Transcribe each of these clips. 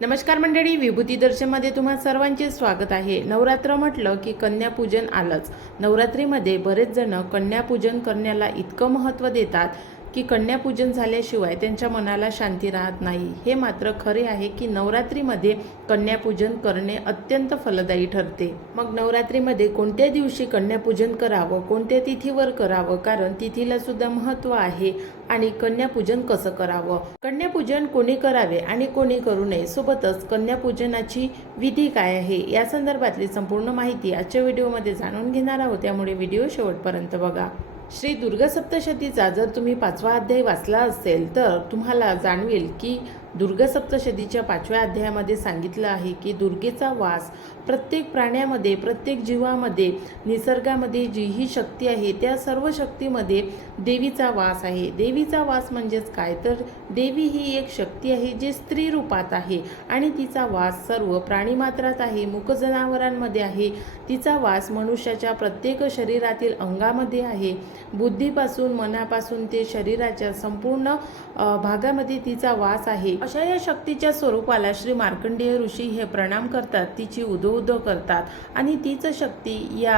नमस्कार मंडळी विभूती दर्शनमध्ये तुम्हा सर्वांचे स्वागत आहे. नवरात्र म्हटलं की कन्यापूजन आलंच. नवरात्रीमध्ये बरेच जण कन्यापूजन करण्याला इतकं महत्त्व देतात की कन्यापूजन झाल्याशिवाय त्यांच्या मनाला शांती राहत नाही. हे मात्र खरे आहे की नवरात्रीमध्ये कन्यापूजन करणे अत्यंत फलदायी ठरते. मग नवरात्रीमध्ये कोणत्या दिवशी कन्यापूजन करावं कोणत्या तिथीवर करावं? कारण तिथीला सुद्धा महत्त्व आहे आणि कन्यापूजन कसं करावं? कन्यापूजन कोणी करावे आणि कोणी करू नये? सोबतच कन्यापूजनाची विधी काय आहे? या संदर्भातली संपूर्ण माहिती आजच्या व्हिडिओमध्ये जाणून घेणार आहोत. त्यामुळे व्हिडिओ शेवटपर्यंत बघा. श्री दुर्गा सप्तशतीचा जर तुम्ही पाचवा अध्याय वाचला असेल तर तुम्हाला जाणवेल की दुर्गा सप्तशतीच्या पाचव्या अध्यायामध्ये सांगितलं आहे की दुर्गेचा वास प्रत्येक प्राण्यामध्ये प्रत्येक जीवामध्ये निसर्गामध्ये जी ही शक्ती आहे. त्या सर्व शक्तीमध्ये देवीचा वास आहे. देवीचा वास म्हणजेच काय? तर देवी ही एक शक्ती आहे जी स्त्री रूपात आहे आणि तिचा वास सर्व प्राणीमात्रात आहे मुक जनावरांमध्ये आहे. तिचा वास मनुष्याच्या प्रत्येक शरीरातील अंगामध्ये आहे. बुद्धीपासून मनापासून ते शरीराच्या संपूर्ण भागामध्ये तिचा वास आहे. अशा या शक्तीच्या स्वरूपाला श्री मार्कंडेय ऋषी हे प्रणाम करतात तिची उदो उदो करतात आणि तीच शक्ती या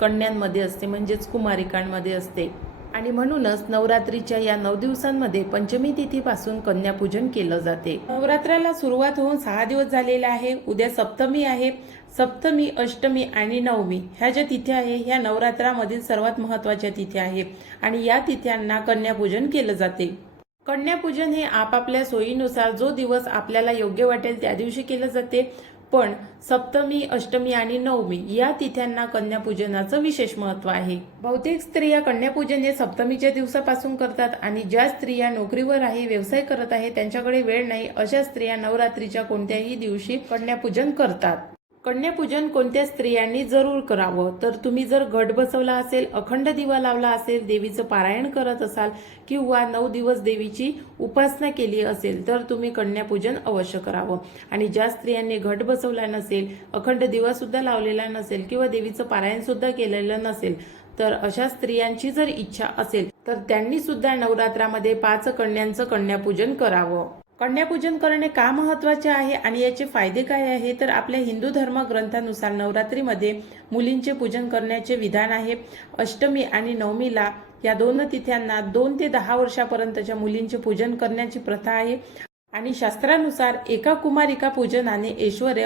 कन्यांमध्ये असते म्हणजेच कुमारिकांमध्ये असते. आणि म्हणूनच नवरात्रीच्या या नऊ दिवसांमध्ये पंचमी तिथीपासून कन्यापूजन केलं जाते. नवरात्राला सुरुवात होऊन सहा दिवस झालेला आहे उद्या सप्तमी आहे. सप्तमी अष्टमी आणि नवमी ह्या ज्या तिथ्या आहे ह्या नवरात्रामधील सर्वात महत्त्वाच्या तिथ्या आहे. आणि या तिथ्यांना कन्यापूजन केलं जाते. कन्यापूजन हे आपापल्या सोयीनुसार जो दिवस आपल्याला योग्य वाटेल त्या दिवशी केलं जाते. पण सप्तमी अष्टमी आणि नवमी या तिथ्यांना कन्यापूजनाचं विशेष महत्त्व आहे. बहुतेक स्त्रिया कन्यापूजन हे सप्तमीच्या दिवसापासून करतात आणि ज्या स्त्रिया नोकरीवर आहे व्यवसाय करत आहे त्यांच्याकडे वेळ नाही अशा स्त्रिया नवरात्रीच्या कोणत्याही दिवशी कन्यापूजन करतात. कन्यापूजन कोणत्या स्त्रियांनी जरूर करावं? तर तुम्ही जर घट बसवला असेल अखंड दिवा लावला असेल देवीचं पारायण करत असाल किंवा नऊ दिवस देवीची उपासना केली असेल तर तुम्ही कन्यापूजन अवश्य करावं. आणि ज्या स्त्रियांनी घट बसवला नसेल अखंड दिवासुद्धा लावलेला नसेल किंवा देवीचं पारायणसुद्धा केलेलं नसेल तर अशा स्त्रियांची जर इच्छा असेल तर त्यांनी सुद्धा नवरात्रामध्ये पाच कन्यांचं कन्यापूजन करावं. कन्यापूजन करणे का महत्त्वाचे आहे आणि याचे फायदे काय आहे? तर आपल्या हिंदू धर्म ग्रंथानुसार नवरात्रीमध्ये मुलींचे पूजन करण्याचे विधान आहे. अष्टमी आणि नवमीला या दोन तिथ्यांना दोन ते दहा वर्षापर्यंतच्या मुलींचे पूजन करण्याची प्रथा आहे. आणि शास्त्रानुसार एका कुमारिका पूजनाने ऐश्वर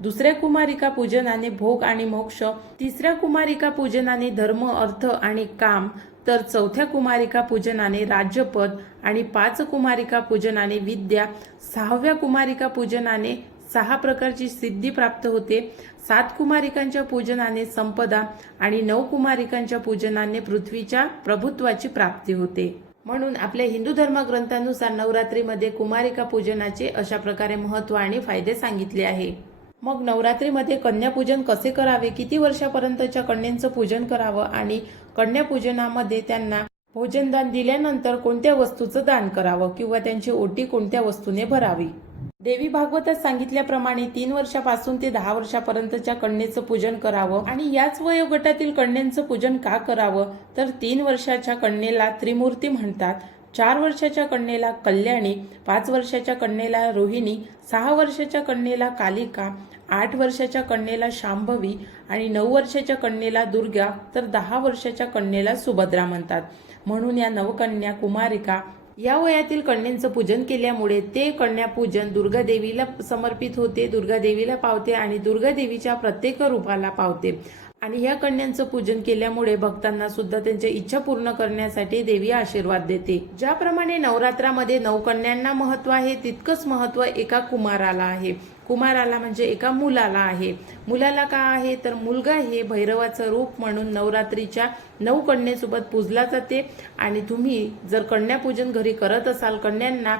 दुसऱ्या कुमारिका पूजनाने भोग आणि मोक्ष तिसऱ्या कुमारिका पूजनाने धर्म अर्थ आणि काम तर चौथ्या कुमारिका पूजनाने राज्यपद आणि पाच कुमारिका पूजनाने विद्या सहाव्या कुमारिका पूजनाने सहा प्रकारची सिद्धी प्राप्त होते. सात कुमारिकांच्या पूजनाने संपदा आणि नऊ कुमारिकांच्या पूजनाने पृथ्वीच्या प्रभुत्वाची प्राप्ती होते. म्हणून आपल्या हिंदू धर्म ग्रंथानुसार नवरात्रीमध्ये कुमारिका पूजनाचे अशा प्रकारे महत्त्व आणि फायदे सांगितले आहे. मग नवरात्रीमध्ये कन्यापूजन कसे करावे? किती वर्षापर्यंतच्या कन्यांचं पूजन करावं? आणि कन्यापूजनामध्ये त्यांना भोजनदान दिल्यानंतर कोणत्या वस्तूचं दान करावं? किंवा त्यांची ओटी कोणत्या वस्तूने भरावी? देवी भागवतात सांगितल्याप्रमाणे तीन वर्षापासून ते दहा वर्षापर्यंतच्या कन्येचं पूजन करावं. आणि याच वयोगटातील कन्यांचं पूजन का करावं? तर तीन वर्षाच्या कन्येला त्रिमूर्ती म्हणतात. चार वर्षाच्या कन्येला कल्याणी पाच वर्षाच्या कन्येला रोहिणी सहा वर्षाच्या कन्येला कालिका आठ वर्षाच्या कन्येला शांभवी आणि नऊ वर्षाच्या कन्येला दुर्गा तर दहा वर्षाच्या कन्येला सुभद्रा म्हणतात. म्हणून या नवकन्या कुमारिका या वयातील कन्यांचं पूजन केल्यामुळे ते कन्यापूजन पूजन दुर्गादेवीला समर्पित होते दुर्गादेवीला पावते आणि दुर्गादेवीच्या प्रत्येक रूपाला पावते. आणि या कन्यांचं पूजन केल्यामुळे भक्तांना सुद्धा त्यांच्या इच्छा पूर्ण करण्यासाठी देवी आशीर्वाद देते. ज्याप्रमाणे नवरात्रामध्ये नऊ कन्यांना महत्त्व आहे तितकंच महत्त्व एका कुमाराला आहे. कुमाराला म्हणजे एका मुलाला आहे. मुलाला का आहे? तर मुलगा हे भैरवाचं रूप म्हणून नवरात्रीच्या नऊ कन्येसोबत पूजला जाते. आणि तुम्ही जर कन्यापूजन घरी करत असाल कन्यांना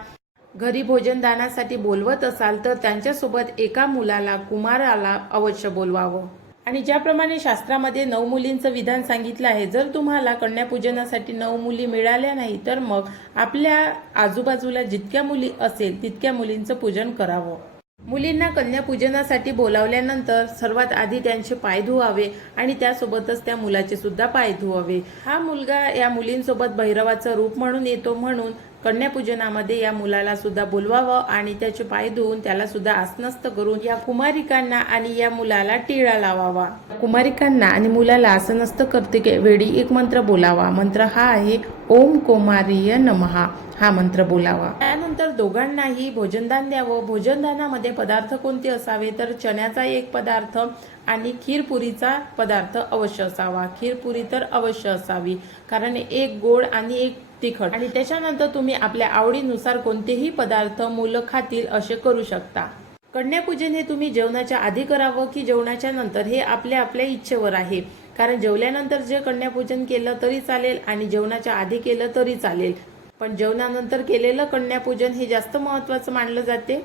घरी भोजनदानासाठी बोलवत असाल तर त्यांच्यासोबत एका मुलाला कुमाराला अवश्य बोलवावं. आणि ज्याप्रमाणे शास्त्रामध्ये नऊ मुलींचं विधान सांगितलं आहे जर तुम्हाला कन्यापूजनासाठी नऊ मुली मिळाल्या नाही तर मग आपल्या आजूबाजूला जितक्या मुली असेल तितक्या मुलींचं पूजन करावं. मुलींना कन्यापूजनासाठी बोलावल्यानंतर सर्वात आधी त्यांचे पाय धुवावे आणि त्यासोबतच त्या मुलाचे सुद्धा पाय धुवावे. हा मुलगा या मुलींसोबत भैरवाचं रूप म्हणून येतो म्हणून कन्यापूजनामध्ये या मुलाला सुद्धा बोलवावं आणि त्याचे पाय धुवून त्याला सुद्धा आसनस्त करून या कुमारिकांना आणि या मुलाला टिळा लावावा. कुमारिकांना आणि मुलाला आसनस्त करते वेळी एक मंत्र बोलावा. मंत्र हा आहे ओम कोमारीय नमहा. हा मंत्र बोलावा. त्यानंतर दोघांनाही भोजनदान द्यावं. भोजनदानामध्ये पदार्थ कोणते असावे? तर चण्याचा एक पदार्थ आणि खीरपुरीचा पदार्थ अवश्य असावा. खीरपुरी तर अवश्य असावी. कारण एक गोड आणि एक तिखट. आणि त्याच्यानंतर तुम्ही आपल्या आवडीनुसार कोणतेही पदार्थ मुलं खातील असे करू शकता. कन्यापूजन हे तुम्ही जेवणाच्या आधी करावं की जेवणाच्या नंतर हे आपल्या आपल्या इच्छेवर आहे. कारण जेवल्यानंतर जे कन्यापूजन केलं तरी चालेल आणि जेवणाच्या आधी केलं तरी चालेल. पण जेवणानंतर केलेलं कन्यापूजन हे जास्त महत्वाचं मानलं जाते.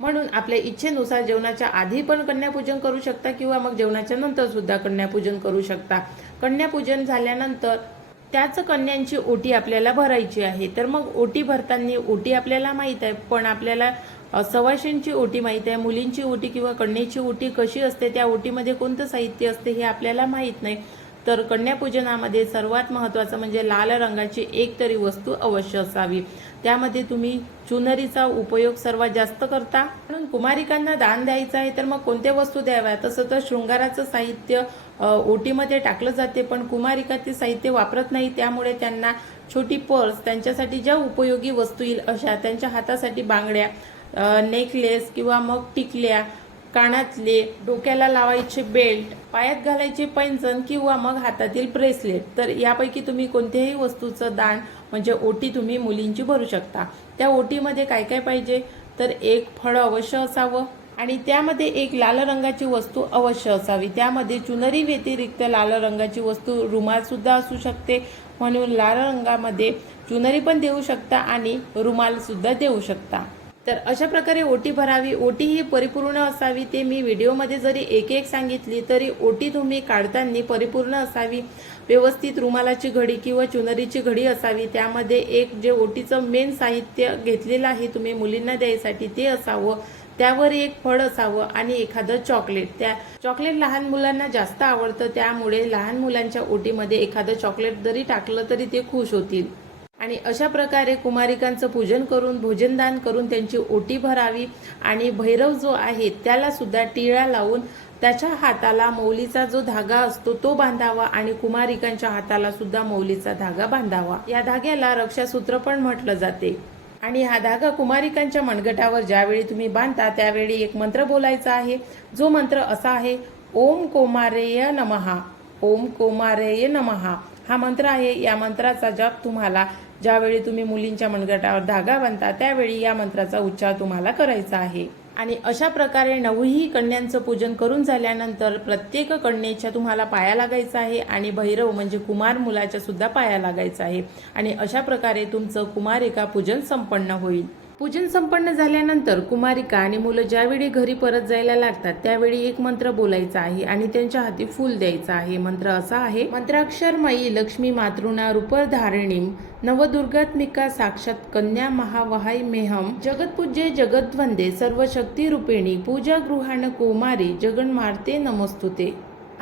म्हणून आपल्या इच्छेनुसार जेवणाच्या आधी पण कन्यापूजन करू शकता किंवा मग जेवणाच्या नंतर सुद्धा कन्यापूजन करू शकता. कन्यापूजन झाल्यानंतर त्याच कन्यांची ओटी आपल्याला भरायची आहे. तर मग ओटी भरताना ओटी आपल्याला माहीत आहे पण आपल्याला सवाशांची सवाशींची ओटी माहीत आहे मुलींची ओटी किंवा कन्याची ओटी कशी असते त्या ओटीमध्ये कोणतं साहित्य असते हे आपल्याला माहीत नाही. तर कन्यापूजनामध्ये सर्वात महत्त्वाचं म्हणजे लाल रंगाची एक तरी वस्तू अवश्य असावी. त्यामध्ये तुम्ही चुनरीचा उपयोग सर्वात जास्त करता. म्हणून कुमारिकांना दान द्यायचं आहे तर मग कोणत्या वस्तू द्याव्या तसं तर शृंगाराचं साहित्य ओटीमध्ये टाकलं जाते पण कुमारिका ते साहित्य वापरत नाही. त्यामुळे त्यांना छोटी पर्स त्यांच्यासाठी ज्या उपयोगी वस्तू येईल अशा त्यांच्या हातासाठी बांगड्या नेकलेस किंवा मग टिकल्या कानातले डोक्याला लावायचे बेल्ट पायात घालायचे पैंजण किंवा मग हातातील ब्रेसलेट. तर यापैकी तुम्ही कोणत्याही वस्तूचं दान म्हणजे ओटी तुम्ही मुलींची भरू शकता. त्या ओटीमध्ये काय काय पाहिजे? तर एक फळ अवश्य असावं आणि त्यामध्ये एक लाल रंगाची वस्तू अवश्य असावी. त्यामध्ये चुनरी व्यतिरिक्त लाल रंगाची वस्तू रुमालसुद्धा असू शकते. म्हणून लाल रंगामध्ये चुनरी पण देऊ शकता आणि रुमालसुद्धा देऊ शकता. तर अशा प्रकारे ओटी भरावी. ओटी ही परिपूर्ण असावी. ते मी व्हिडिओमध्ये जरी एक एक सांगितली तरी ओटी तुम्ही काढताना परिपूर्ण असावी. व्यवस्थित रुमालाची घडी किंवा चुनरीची घडी असावी. त्यामध्ये एक जे ओटीचं मेन साहित्य घेतलेलं आहे तुम्ही मुलींना द्यायसाठी ते असावं. त्यावर एक फळ असावं आणि एखादं चॉकलेट त्या चॉकलेट लहान मुलांना जास्त आवडतं. त्यामुळे लहान मुलांच्या ओटीमध्ये एखादं चॉकलेट जरी टाकलं तरी ते खुश होतील. आणि अशा प्रकारे कुमारिकांचं पूजन करून भोजनदान करून त्यांची ओटी भरावी. आणि भैरव जो आहे त्याला सुद्धा टिळा लावून त्याच्या हाताला मौलीचा जो धागा असतो तो बांधावा आणि कुमारिकांच्या हाताला सुद्धा मौलीचा धागा बांधावा. या धाग्याला रक्षासूत्र पण म्हटलं जाते. आणि हा धागा कुमारिकांच्या मनगटावर ज्यावेळी तुम्ही बांधता त्यावेळी एक मंत्र बोलायचा आहे. जो मंत्र असा आहे ओम कोमारेय नमहा ओम कोमारेय नमहा. हा मंत्र आहे. या मंत्राचा जप तुम्हाला ज्यावेळी तुम्ही मुलींच्या मनगटावर धागा बांधता त्यावेळी या मंत्राचा उच्चार तुम्हाला करायचा आहे. आणि अशा प्रकारे नवही कन्यांचं पूजन करून झाल्यानंतर प्रत्येक कन्येच्या तुम्हाला पाया लागायचा आहे आणि भैरव म्हणजे कुमार मुलाच्या सुद्धा पाया लागायचा आहे. आणि अशा प्रकारे तुमचं कुमारिका पूजन संपन्न होईल. पूजन संपन्न झाल्यानंतर कुमारिका आणि मुलं ज्यावेळी घरी परत जायला लागतात त्यावेळी एक मंत्र बोलायचा आहे आणि त्यांच्या हाती फूल द्यायचं आहे. मंत्र असा आहे मंत्राक्षरमयी लक्ष्मी मातृणा रूपरधारिणीम नवदुर्गात्मिका साक्षात कन्या महावहाय मेहम जगतपूज्ये जगद्वंदे सर्व शक्ती रूपिणी पूजा गृहाण कुमारी जगन्मार्ते नमस्तुते.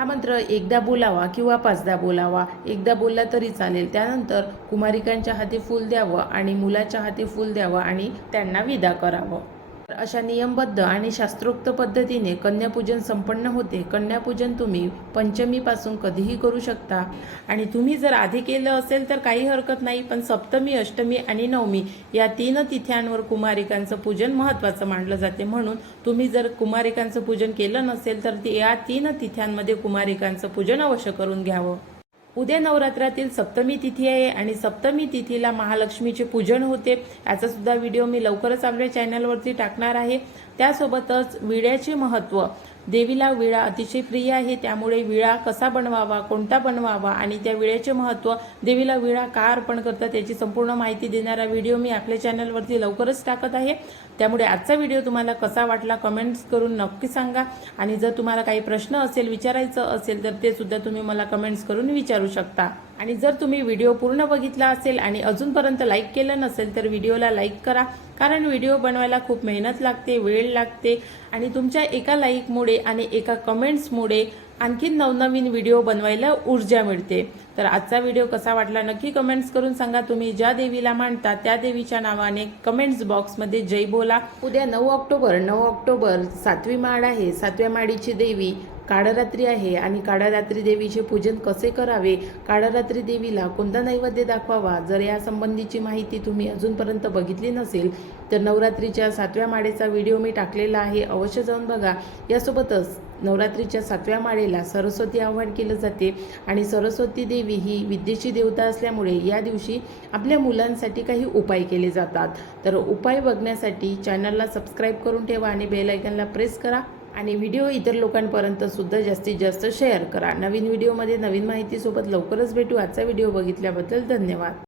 हा मंत्र एकदा बोलावा किंवा पाचदा बोलावा. एकदा बोलला तरी चालेल. त्यानंतर कुमारिकांच्या हाती फूल द्यावं आणि मुलाच्या हाती फूल द्यावं आणि त्यांना विदा करावं. तर अशा नियमबद्ध आणि शास्त्रोक्त पद्धतीने कन्यापूजन संपन्न होते. कन्यापूजन तुम्ही पंचमीपासून कधीही करू शकता. आणि तुम्ही जर आधी केलं असेल तर काही हरकत नाही पण सप्तमी अष्टमी आणि नवमी या तीन तिथ्यांवर कुमारिकांचं पूजन महत्त्वाचं मानलं जाते. म्हणून तुम्ही जर कुमारिकांचं पूजन केलं नसेल तर या तीन तिथ्यांमध्ये कुमारिकांचं पूजन अवश्य करून घ्यावं. उद्या नवरात्रातील सप्तमी तिथी आहे आणि सप्तमी तिथीला महालक्ष्मीचे पूजन होते. याचा सुद्धा व्हिडिओ मी लवकरच आपल्या चॅनलवरती टाकणार आहे. त्यासोबतच विड्याचे महत्त्व देवीला विळा अतिशय प्रिय आहे त्यामुळे विळा कसा बनवावा कोणता बनवावा आणि त्या विळ्याचे महत्त्व देवीला विळा का अर्पण करतात याची संपूर्ण माहिती देणारा व्हिडिओ मी आपल्या चॅनलवरती लवकरच टाकत आहे. त्यामुळे आजचा व्हिडिओ तुम्हाला कसा वाटला कमेंट्स करून नक्की सांगा आणि जर तुम्हाला काही प्रश्न असेल विचारायचं असेल तर ते सुद्धा तुम्ही मला कमेंट्स करून विचारू शकता. आणि जर तुम्ही व्हिडिओ पूर्ण बघितला असेल आणि अजूनपर्यंत लाईक केलं नसेल तर व्हिडिओला लाईक करा. कारण व्हिडिओ बनवायला खूप मेहनत लागते वेळ लागते आणि तुमच्या एका लाईकमुळे आणि एका कमेंट्समुळे आणखीन नवनवीन व्हिडिओ बनवायला ऊर्जा मिळते. तर आजचा व्हिडिओ कसा वाटला नक्की कमेंट्स करून सांगा. तुम्ही ज्या देवीला मानता त्या देवीच्या नावाने कमेंट्स बॉक्समध्ये जय बोला. उद्या नऊ ऑक्टोबर नऊ ऑक्टोबर सातवी माळ आहे. सातव्या माडीची देवी काळरात्री आहे आणि काळरात्री देवीचे पूजन कसे करावे? काळरात्री देवीला कोणता नैवेद्य दाखवावा? जर या संबंधीची माहिती तुम्ही अजूनपर्यंत बघितली नसेल तर नवरात्रीच्या सातव्या माळेचा व्हिडिओ मी टाकलेला आहे. अवश्य जाऊन बघा. यासोबतच नवरात्रीच्या सातव्या माळेला सरस्वती आव्हान केलं जाते आणि सरस्वती देवी ही विद्येची देवता असल्यामुळे या दिवशी आपल्या मुलांसाठी काही उपाय केले जातात. तर उपाय बघण्यासाठी चॅनलला सबस्क्राईब करून ठेवा आणि बेल आयकनला प्रेस करा. आणि व्हिडिओ इतर लोकांपर्यंतसुद्धा जास्तीत जास्त शेअर करा. नवीन व्हिडिओमध्ये नवीन माहितीसोबत लवकरच भेटू. आजचा व्हिडिओ बघितल्याबद्दल धन्यवाद.